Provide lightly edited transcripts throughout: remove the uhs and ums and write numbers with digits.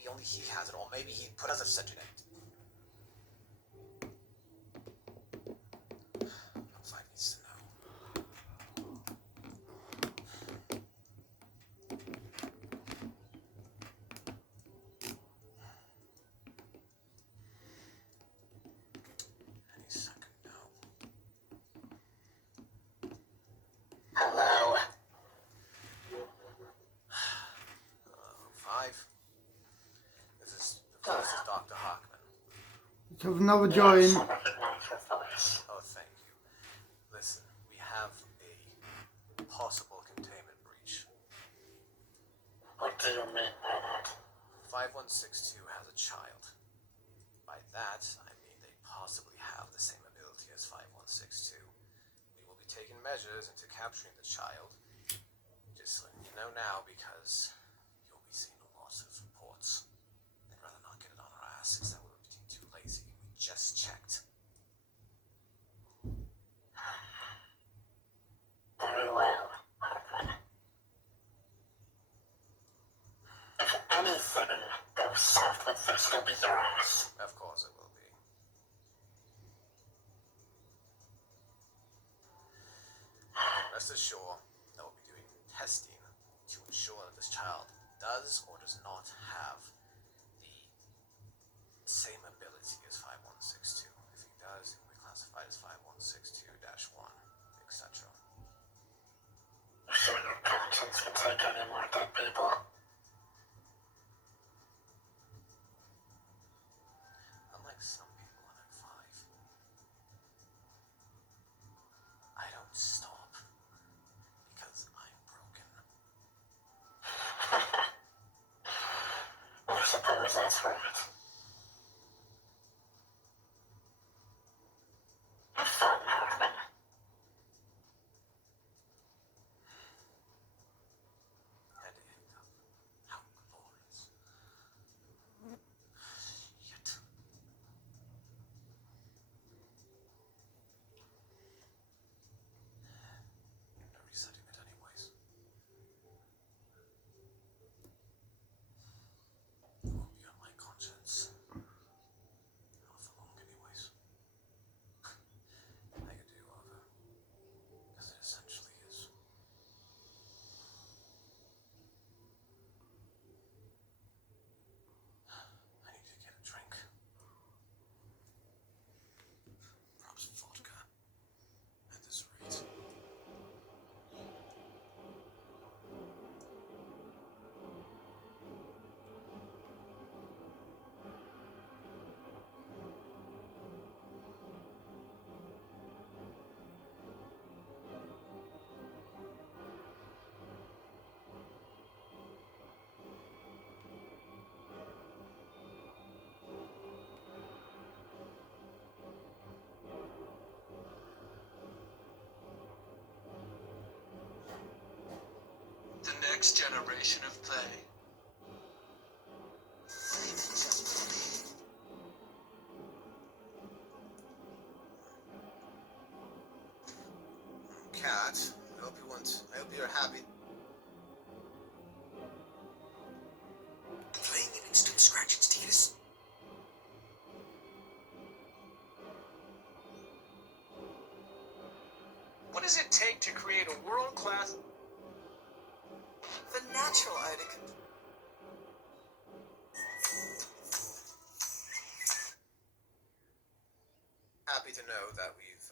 maybe only he has it, or maybe he put us centered in it. Five needs to know. Any second now. Hello? Five. This is Dr. Hockman. Let's have another join. I recognize your voice. Oh, thank you. Listen, we have a possible containment breach. What do you mean by that? 5162 has a child. By that, I mean they possibly have the same ability as 5162. We will be taking measures into capturing the child. Just letting you know now, because you'll be seeing a lot of reports. They'd rather not get it on our asses that we were being too lazy. We just checked. Very well, Hartman. If anything goes south with this, will be your ass. Of course it will be. Rest assured that we'll be doing testing to ensure that this child does or does not have the same ability as 5162. If he does, it will be classified as 5162-1, etc. You sure your conscience can take any more dead people? Unlike some people in at 5, I don't stop because I'm broken. I suppose that's right. Have fun, Hartman. And it ended up. How glorious. Shit. No resetting it anyways. It won't be on my conscience. Not for long anyways. I could do over. Because it essentially is. I need to get a drink. Perhaps vodka. At this rate. The next generation of play. Cat, I hope you're happy. Playing an instant scratch and status. What does it take to create a world-class... The natural article. Happy to know that we've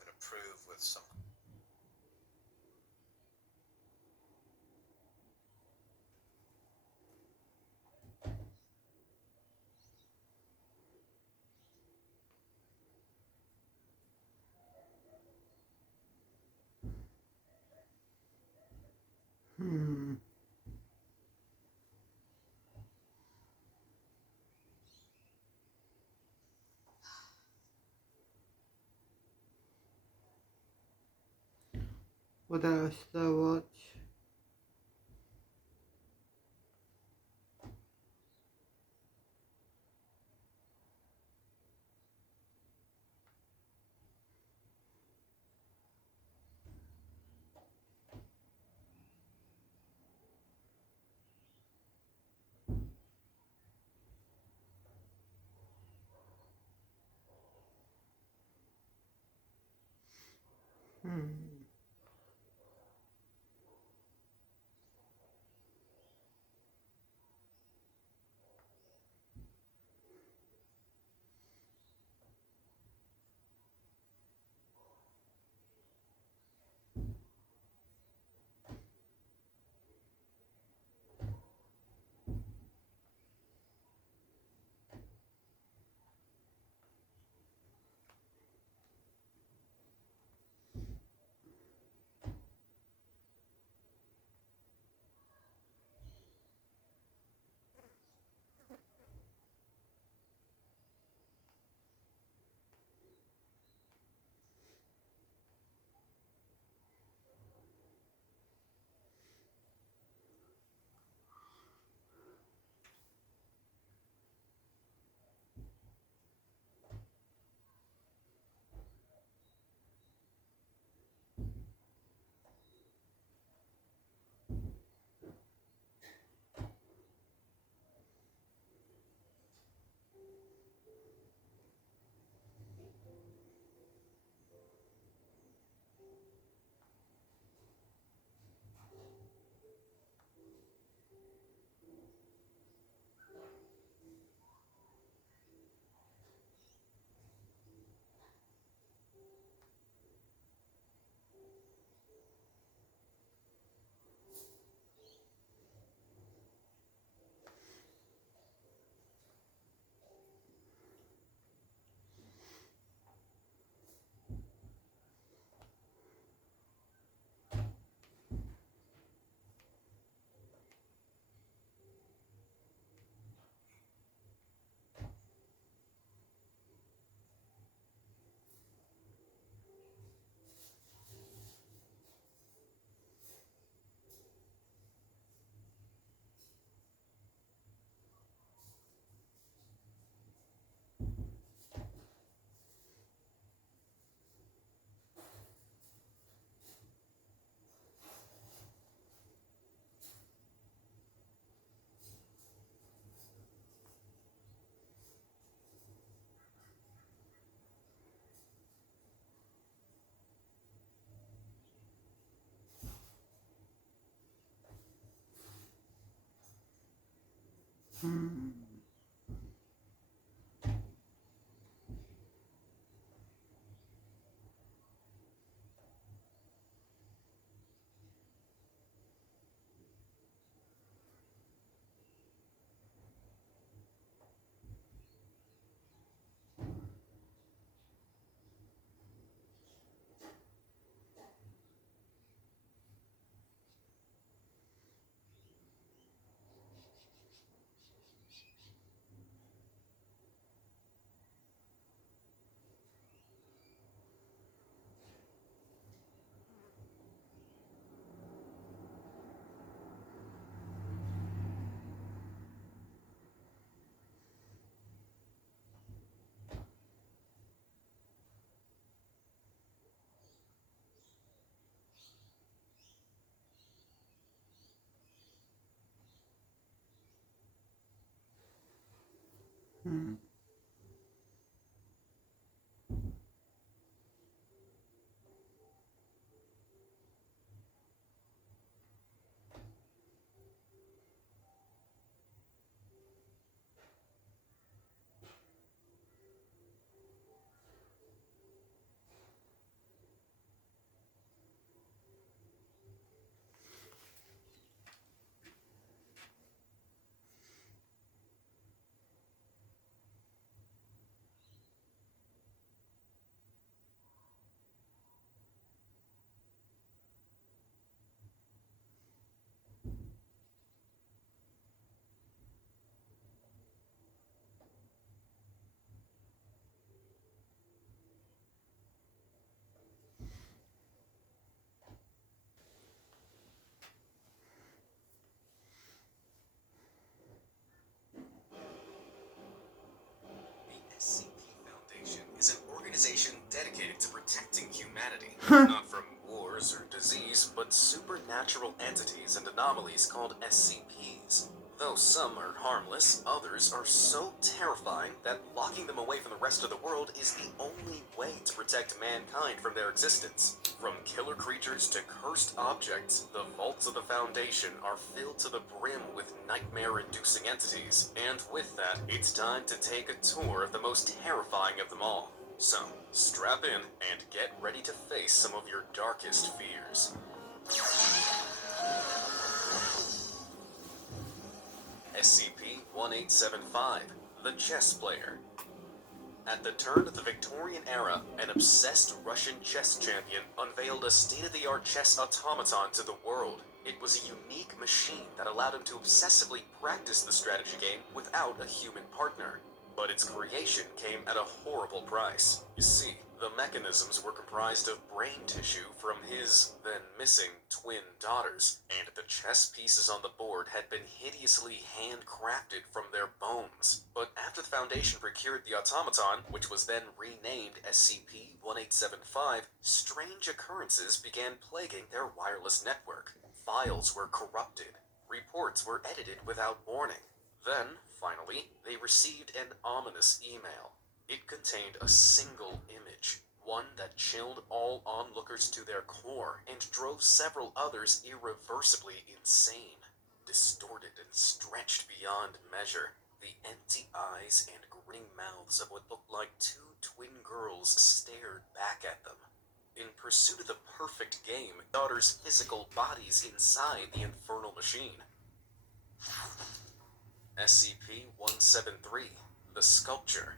been approved with some. What else did I watch? The Scp Foundation is an organization dedicated to protecting humanity, not from wars or disease, but supernatural entities and anomalies called SCPs. Though some are harmless, others are so terrifying that locking them away from the rest of the world is the only way to protect mankind from their existence. From killer creatures to cursed objects, the vaults of the Foundation are filled to the brim with nightmare-inducing entities, and with that, it's time to take a tour of the most terrifying of them all. So, strap in and get ready to face some of your darkest fears. Scp-1875 the Chess Player. At the turn of the Victorian era, an obsessed Russian chess champion unveiled a state-of-the-art chess automaton to the world. It was a unique machine that allowed him to obsessively practice the strategy game without a human partner. But its creation came at a horrible price. You see, the mechanisms were comprised of brain tissue from his, then missing, twin daughters, and the chess pieces on the board had been hideously handcrafted from their bones. But after the Foundation procured the automaton, which was then renamed Scp-1875, strange occurrences began plaguing their wireless network. Files were corrupted. Reports were edited without warning. Then, finally, they received an ominous email. It contained a single image, one that chilled all onlookers to their core and drove several others irreversibly insane. Distorted and stretched beyond measure, the empty eyes and grinning mouths of what looked like two twin girls stared back at them. In pursuit of the perfect game, daughters' physical bodies inside the infernal machine. Scp-173 the Sculpture.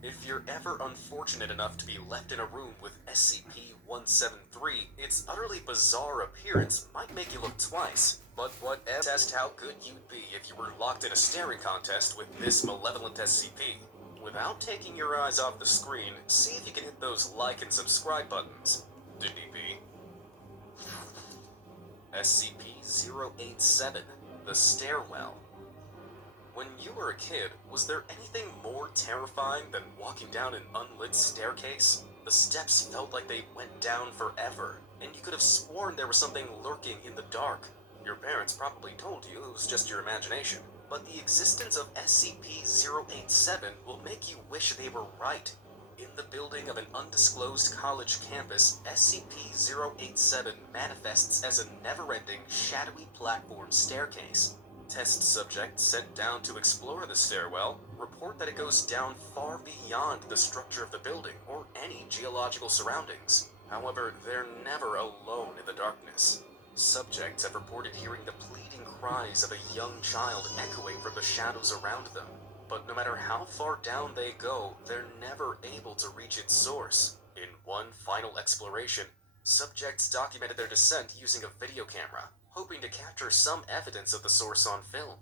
If you're ever unfortunate enough to be left in a room with Scp-173, its utterly bizarre appearance might make you look twice. But whatever, test how good you'd be if you were locked in a staring contest with this malevolent SCP. Without taking your eyes off the screen, see if you can hit those like and subscribe buttons. DDP. Scp-087 the Stairwell. When you were a kid, was there anything more terrifying than walking down an unlit staircase? The steps felt like they went down forever, and you could have sworn there was something lurking in the dark. Your parents probably told you it was just your imagination, but the existence of Scp-087 will make you wish they were right. In the building of an undisclosed college campus, Scp-087 manifests as a never-ending, shadowy platform staircase. Test subjects sent down to explore the stairwell report that it goes down far beyond the structure of the building or any geological surroundings. However, they're never alone in the darkness. Subjects have reported hearing the pleading cries of a young child echoing from the shadows around them. But no matter how far down they go, they're never able to reach its source. In one final exploration, subjects documented their descent using a video camera, hoping to capture some evidence of the source on film.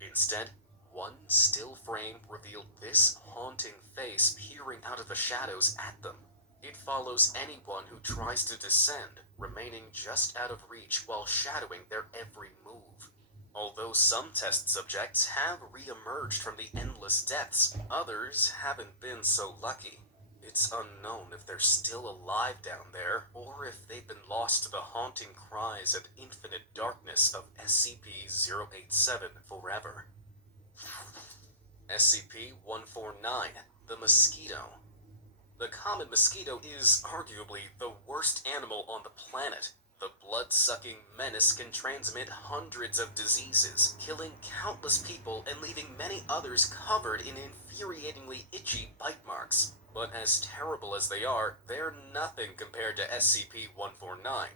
Instead, one still frame revealed this haunting face peering out of the shadows at them. It follows anyone who tries to descend, remaining just out of reach while shadowing their every move. Although some test subjects have re-emerged from the endless depths, others haven't been so lucky. It's unknown if they're still alive down there, or if they've been lost to the haunting cries and infinite darkness of Scp-087 forever. Scp-149 the Mosquito. The common mosquito is arguably the worst animal on the planet. The blood-sucking menace can transmit hundreds of diseases, killing countless people and leaving many others covered in infuriatingly itchy bite marks. But as terrible as they are, they're nothing compared to Scp-149.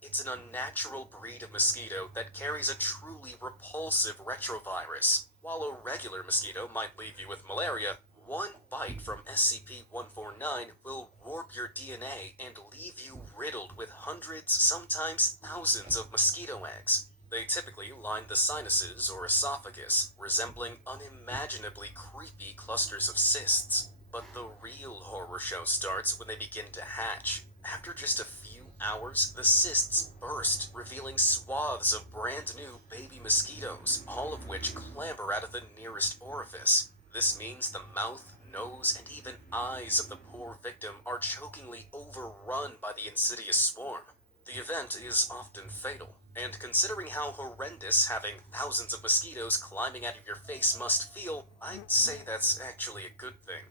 It's an unnatural breed of mosquito that carries a truly repulsive retrovirus. While a regular mosquito might leave you with malaria, one bite from Scp-149 will warp your DNA and leave you riddled with hundreds, sometimes thousands of mosquito eggs. They typically line the sinuses or esophagus, resembling unimaginably creepy clusters of cysts. But the real horror show starts when they begin to hatch. After just a few hours, the cysts burst, revealing swaths of brand new baby mosquitoes, all of which clamber out of the nearest orifice. This means the mouth, nose, and even eyes of the poor victim are chokingly overrun by the insidious swarm. The event is often fatal, and considering how horrendous having thousands of mosquitoes climbing out of your face must feel, I'd say that's actually a good thing.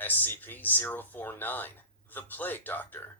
Scp-049 the Plague Doctor.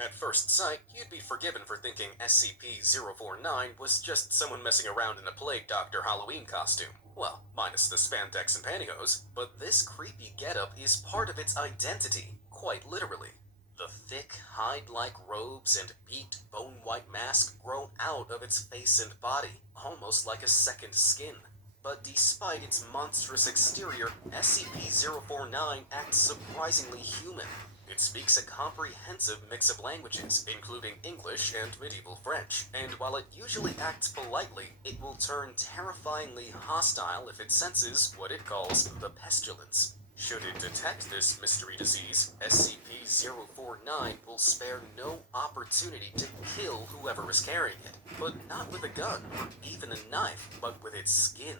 At first sight, you'd be forgiven for thinking Scp-049 was just someone messing around in a Plague Doctor Halloween costume. Well, minus the spandex and pantyhose, but this creepy getup is part of its identity, quite literally. The thick, hide-like robes and beaked, bone-white mask grow out of its face and body, almost like a second skin. But despite its monstrous exterior, Scp-049 acts surprisingly human. It speaks a comprehensive mix of languages, including English and medieval French, and while it usually acts politely, it will turn terrifyingly hostile if it senses what it calls the pestilence. Should it detect this mystery disease, Scp-049 will spare no opportunity to kill whoever is carrying it, but not with a gun or even a knife, but with its skin.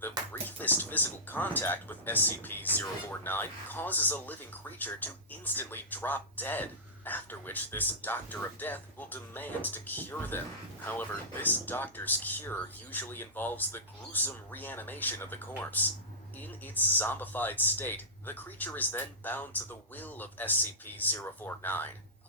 The briefest physical contact with Scp-049 causes a living creature to instantly drop dead, after which this Doctor of Death will demand to cure them. However, this doctor's cure usually involves the gruesome reanimation of the corpse. In its zombified state, the creature is then bound to the will of Scp-049,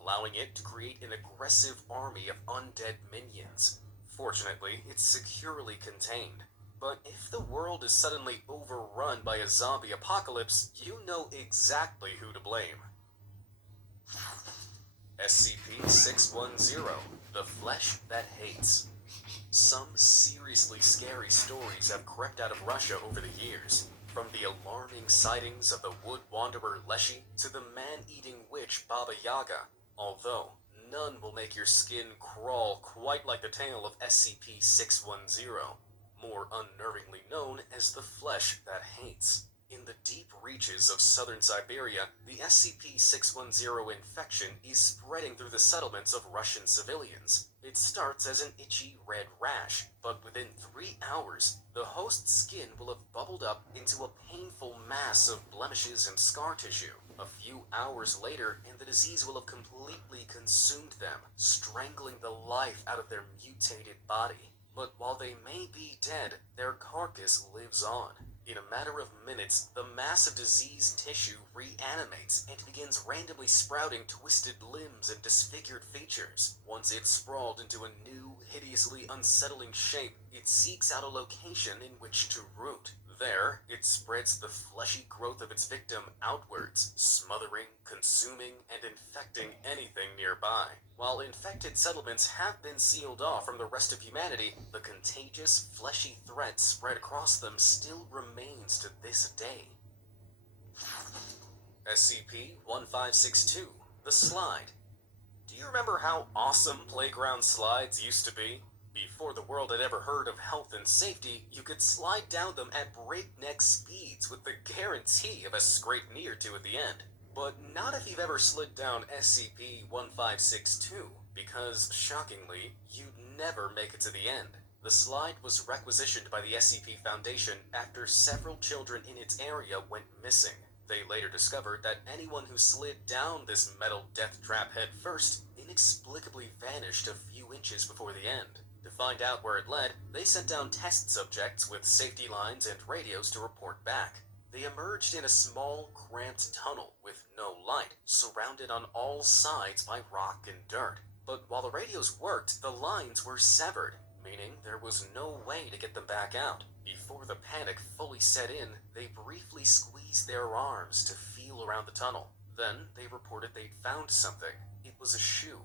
allowing it to create an aggressive army of undead minions. Fortunately, it's securely contained. But if the world is suddenly overrun by a zombie apocalypse, you know exactly who to blame. Scp-610, the Flesh That Hates. Some seriously scary stories have crept out of Russia over the years, from the alarming sightings of the wood wanderer Leshy to the man-eating witch Baba Yaga, although none will make your skin crawl quite like the tale of Scp-610. More unnervingly known as the Flesh That Hates. In the deep reaches of southern Siberia, the Scp-610 infection is spreading through the settlements of Russian civilians. It starts as an itchy red rash, but within 3 hours, the host's skin will have bubbled up into a painful mass of blemishes and scar tissue. A few hours later, and the disease will have completely consumed them, strangling the life out of their mutated body. But while they may be dead, their carcass lives on. In a matter of minutes, the mass of diseased tissue reanimates and begins randomly sprouting twisted limbs and disfigured features. Once it's sprawled into a new, hideously unsettling shape, it seeks out a location in which to root. There, it spreads the fleshy growth of its victim outwards, smothering, consuming, and infecting anything nearby. While infected settlements have been sealed off from the rest of humanity, the contagious, fleshy threat spread across them still remains to this day. Scp-1562 the Slide. Do you remember how awesome playground slides used to be? Before the world had ever heard of health and safety, you could slide down them at breakneck speeds with the guarantee of a scraped knee or two at the end. But not if you've ever slid down Scp-1562, because, shockingly, you'd never make it to the end. The slide was requisitioned by the Scp Foundation after several children in its area went missing. They later discovered that anyone who slid down this metal death trap head first inexplicably vanished a few inches before the end. To find out where it led, they sent down test subjects with safety lines and radios to report back. They emerged in a small, cramped tunnel with no light, surrounded on all sides by rock and dirt. But while the radios worked, the lines were severed, meaning there was no way to get them back out. Before the panic fully set in, they briefly squeezed their arms to feel around the tunnel. Then they reported they'd found something. It was a shoe.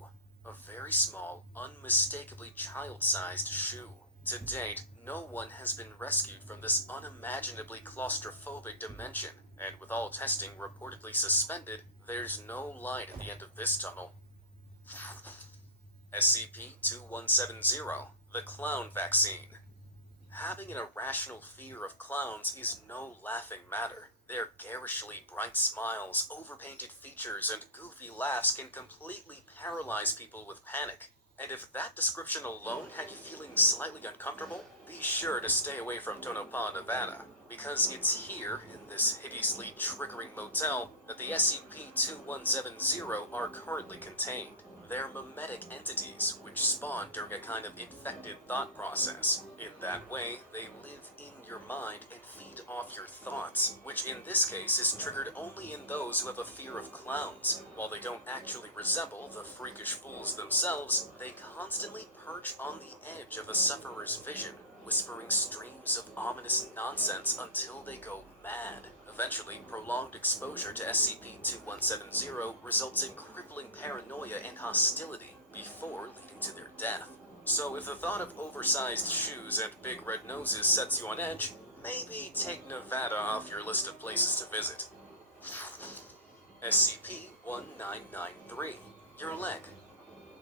A very small, unmistakably child-sized shoe. To date, no one has been rescued from this unimaginably claustrophobic dimension, and with all testing reportedly suspended, there's no light at the end of this tunnel. Scp-2170, the Clown Vaccine. Having an irrational fear of clowns is no laughing matter. Their garishly bright smiles, overpainted features, and goofy laughs can completely paralyze people with panic. And if that description alone had you feeling slightly uncomfortable, be sure to stay away from Tonopah, Nevada, because it's here, in this hideously triggering motel, that the SCP-2170 are currently contained. They're mimetic entities which spawn during a kind of infected thought process. In that way, they live in your mind and feed off your thoughts, which in this case is triggered only in those who have a fear of clowns. While they don't actually resemble the freakish fools themselves, they constantly perch on the edge of the sufferer's vision, whispering streams of ominous nonsense until they go mad. Eventually, prolonged exposure to SCP-2170 results in crippling paranoia and hostility before leading to their death. So if the thought of oversized shoes and big red noses sets you on edge, maybe take Nevada off your list of places to visit. SCP-1993, your leg.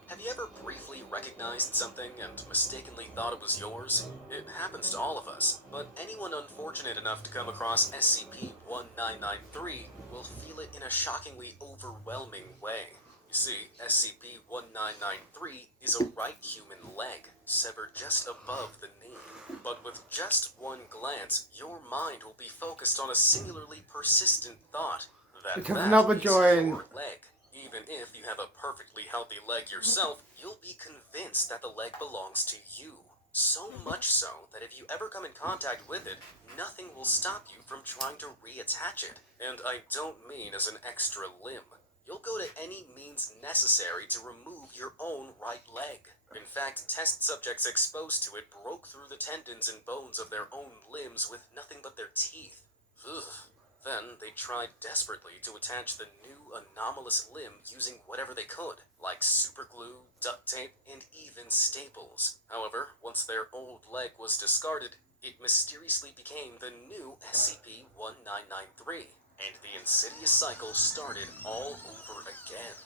Have you ever briefly recognized something and mistakenly thought it was yours? It happens to all of us, but anyone unfortunate enough to come across SCP-1993 will feel it in a shockingly overwhelming way. You see, SCP-1993 is a right human leg, severed just above the knee. But with just one glance, your mind will be focused on a singularly persistent thought, that Because that another is join. your leg. Even if you have a perfectly healthy leg yourself, you'll be convinced that the leg belongs to you. So much so that if you ever come in contact with it, nothing will stop you from trying to reattach it. And I don't mean as an extra limb. You'll go to any means necessary to remove your own right leg. In fact, test subjects exposed to it broke through the tendons and bones of their own limbs with nothing but their teeth. Ugh. Then they tried desperately to attach the new anomalous limb using whatever they could, like superglue, duct tape, and even staples. However, once their old leg was discarded, it mysteriously became the new SCP-1993, and the insidious cycle started all over again.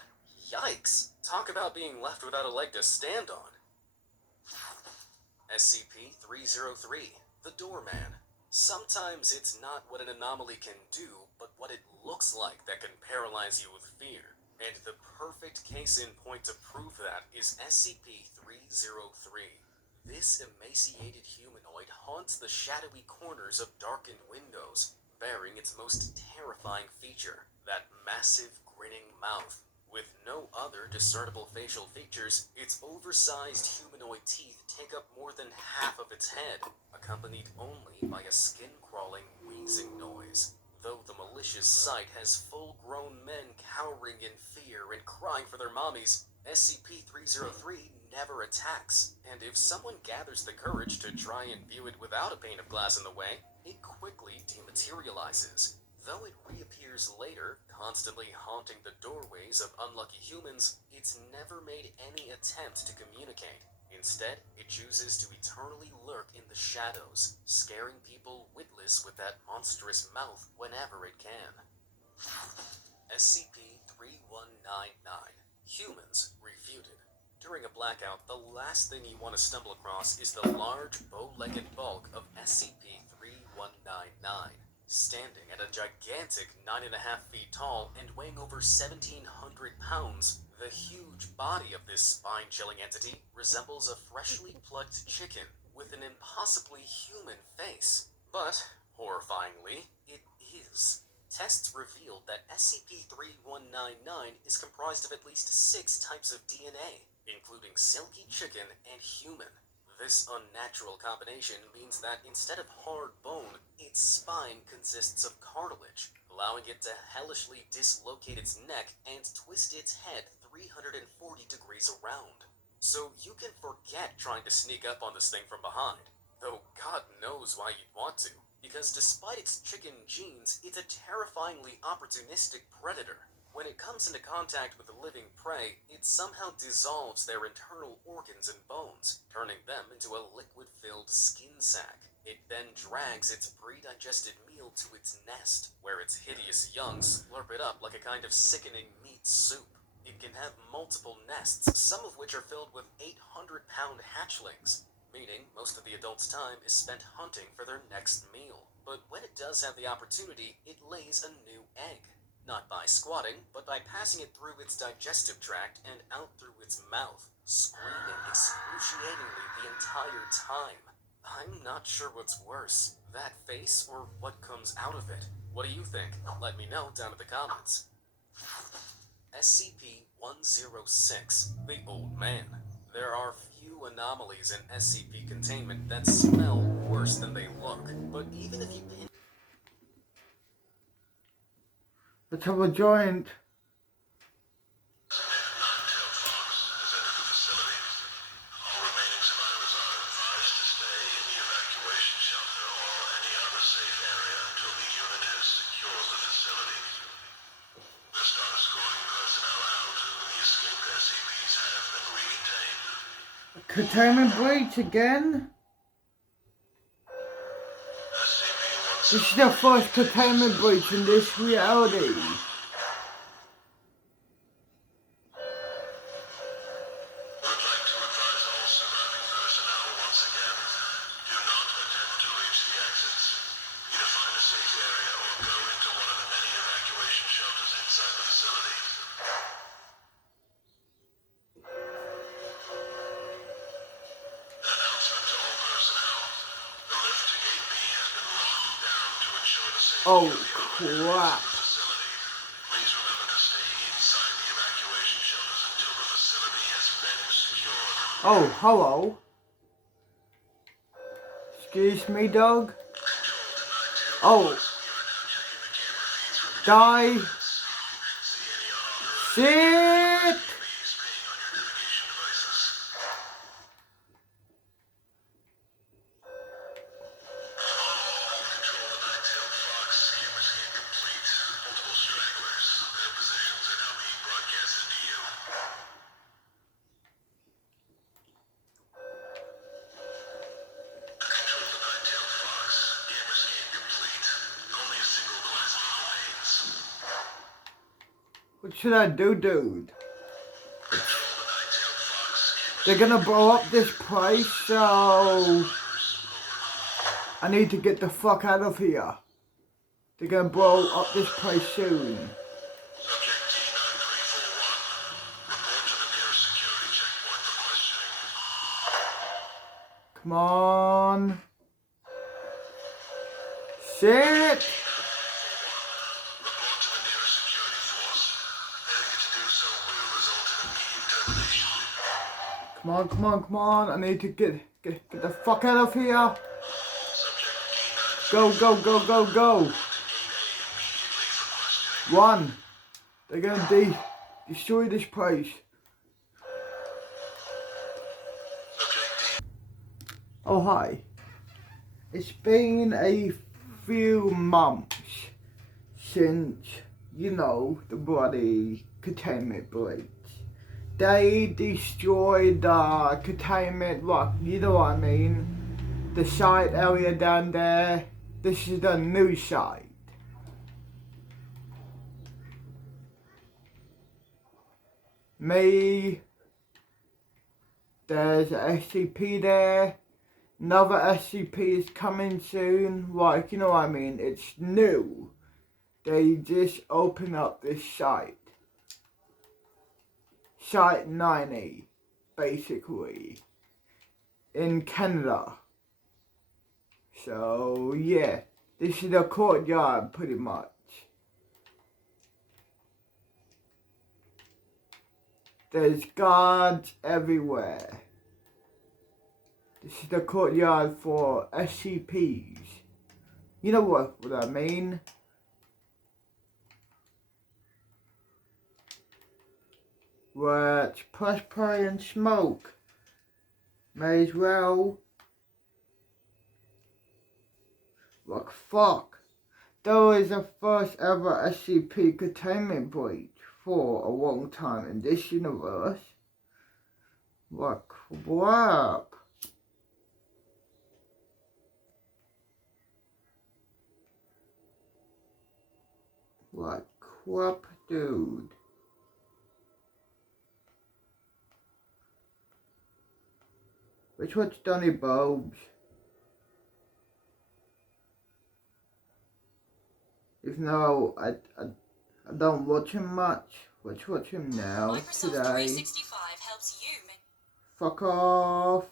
Yikes! Talk about being left without a leg to stand on. SCP-303, the Doorman. Sometimes it's not what an anomaly can do, but what it looks like that can paralyze you with fear. And the perfect case in point to prove that is SCP-303. This emaciated humanoid haunts the shadowy corners of darkened windows, bearing its most terrifying feature, that massive grinning mouth. With no other discernible facial features, its oversized humanoid teeth take up more than half of its head, accompanied only by a skin-crawling wheezing noise. Though the malicious sight has full-grown men cowering in fear and crying for their mommies, SCP-303 never attacks, and if someone gathers the courage to try and view it without a pane of glass in the way, it quickly dematerializes. Though it reappears later, constantly haunting the doorways of unlucky humans, it's never made any attempt to communicate. Instead, it chooses to eternally lurk in the shadows, scaring people witless with that monstrous mouth whenever it can. SCP-3199. Humans refuted. During a blackout, the last thing you want to stumble across is the large, bow-legged bulk of SCP-3199. Standing at a gigantic 9.5 feet tall and weighing over 1,700 pounds, the huge body of this spine-chilling entity resembles a freshly plucked chicken with an impossibly human face. But, horrifyingly, it is. Tests revealed that SCP-3199 is comprised of at least 6 types of DNA, including silky chicken and human. This unnatural combination means that instead of hard bone, its spine consists of cartilage, allowing it to hellishly dislocate its neck and twist its head 340 degrees around. So you can forget trying to sneak up on this thing from behind, though God knows why you'd want to, because despite its chicken genes, it's a terrifyingly opportunistic predator. When it comes into contact with a living prey, it somehow dissolves their internal organs and bones, turning them into a liquid-filled skin sac. It then drags its pre-digested meal to its nest, where its hideous young slurp it up like a kind of sickening meat soup. It can have multiple nests, some of which are filled with 800-pound hatchlings, meaning most of the adult's time is spent hunting for their next meal. But when it does have the opportunity, it lays a new egg. Not by squatting, but by passing it through its digestive tract and out through its mouth, screaming excruciatingly the entire time. I'm not sure what's worse, that face or what comes out of it. What do you think? Let me know down in the comments. Scp-106 the Old Man. There are few anomalies in SCP containment that smell worse than they look, but even if you pin Let's have a joint. Containment breach again? This is the first containment breach in this reality. Oh crap. Oh, hello. Excuse me, dog. Oh. Die. Shit. What should I do, dude? They're gonna blow up this place, so I need to get the fuck out of here. They're gonna blow up this place soon. Come on. Shit! Come on, come on, come on. I need to get the fuck out of here. Go, go, go, go, go. Run. They're gonna destroy this place. Oh, hi. It's been a few months since, you know, the bloody containment breach. They destroyed the containment, like, you know what I mean? The site area down there. This is the new site. Me. There's a SCP there. Another SCP is coming soon. Like, you know what I mean? It's new. They just opened up this site. Site 90, basically. In Canada. So, yeah. This is the courtyard, pretty much. There's guards everywhere. This is the courtyard for SCPs. You know what I mean? Let's press play and smoke. May as well. Like fuck. That was the first ever SCP containment breach for a long time in this universe. Like crap. Like crap, dude. Which one's Donny Bulbs? Even though I I don't watch him much. Let's watch him now, Microsoft today. 365 helps you make... Fuck off.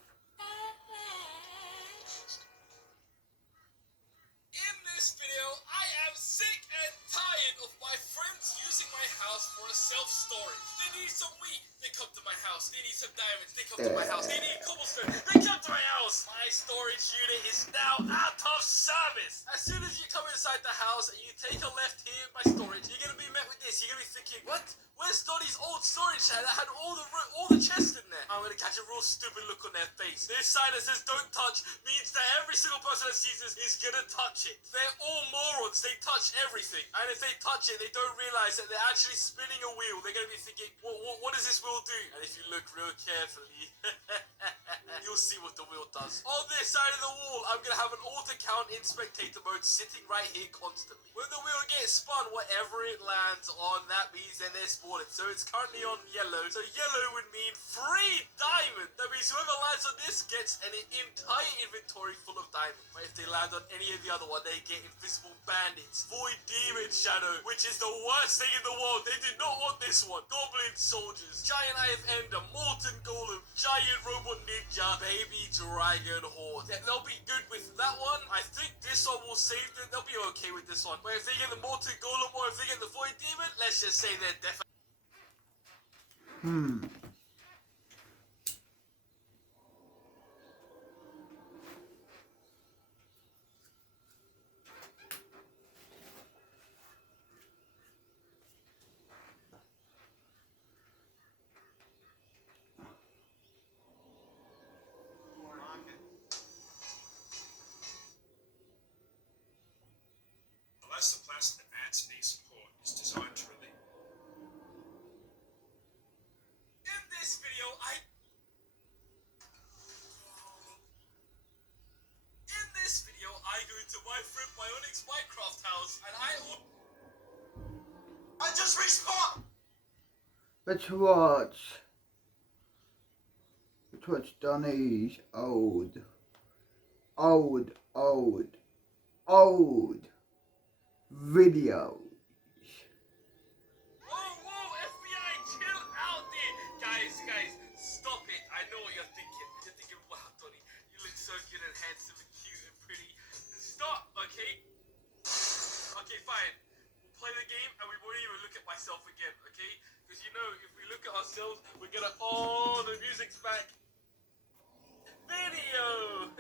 In this video, I am sick and tired of my friends using my house for a self-storage. They need some wheat, they come to my house. They need some diamonds, they come to my house. They need cobblestone, they come to my house. My storage unit is now out of service. As soon as you come inside the house and you take a left here in my storage, you're gonna be met with this. You're gonna be thinking, what? Where's Donnie's old storage shed that had all the chests in there? I'm gonna catch a real stupid look on their face. This sign that says don't touch means that every single person that sees this is gonna touch it. They're all morons. They touch everything. And if they touch it, they don't realize that they're actually spinning a wheel. They're gonna be thinking, what does this wheel do? And if you look real carefully, you'll see what the wheel does. On this side of the wall, I'm gonna have an alt account in spectator mode sitting right here constantly. When the wheel gets spun, whatever it lands on, that means that they're spawning. So it's currently on yellow. So yellow would mean free diamond. That means whoever lands on this gets an entire inventory full of diamonds. But if they land on any of the other one, they get invisible bandits, void demon shadow, which is the worst thing in the world. They did not want this one. Goblin soldiers, giant eye of ender, molten golem, giant robot ninja, baby dragon horde. Yeah, they'll be good with that one. I think this one will save them. They'll be okay with this one. But if they get the molten golem or if they get the void demon, let's just say they're definitely Unless the plasma adds any support, is designed to relieve. in this video, I go into my friend Bionic's Minecraft house and I just respawned. Let's watch Donnie's old videos. Whoa, FBI, chill out there. Guys, stop it. I know what you're thinking. You're thinking, wow, Donnie, you look so good and handsome and cute and pretty. Stop, okay? Okay, fine. We'll play the game and we won't even look at myself again, okay? Because you know, if we look at ourselves, we're gonna, the music's back. Video!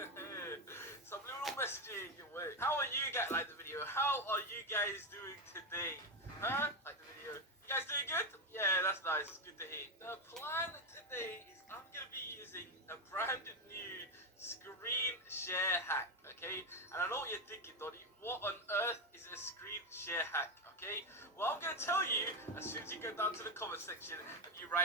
Some little messaging away. How are you guys, like the video? How are you guys doing today? Huh? Like the video. You guys doing good? Yeah, that's nice. It's good to hear. The plan today is I'm gonna be using a brand new screen share hack, okay? And I know what you're thinking, Donnie. What on earth is a screen share hack, okay? Well, I'm gonna tell you as soon as you go down to the comment section and you write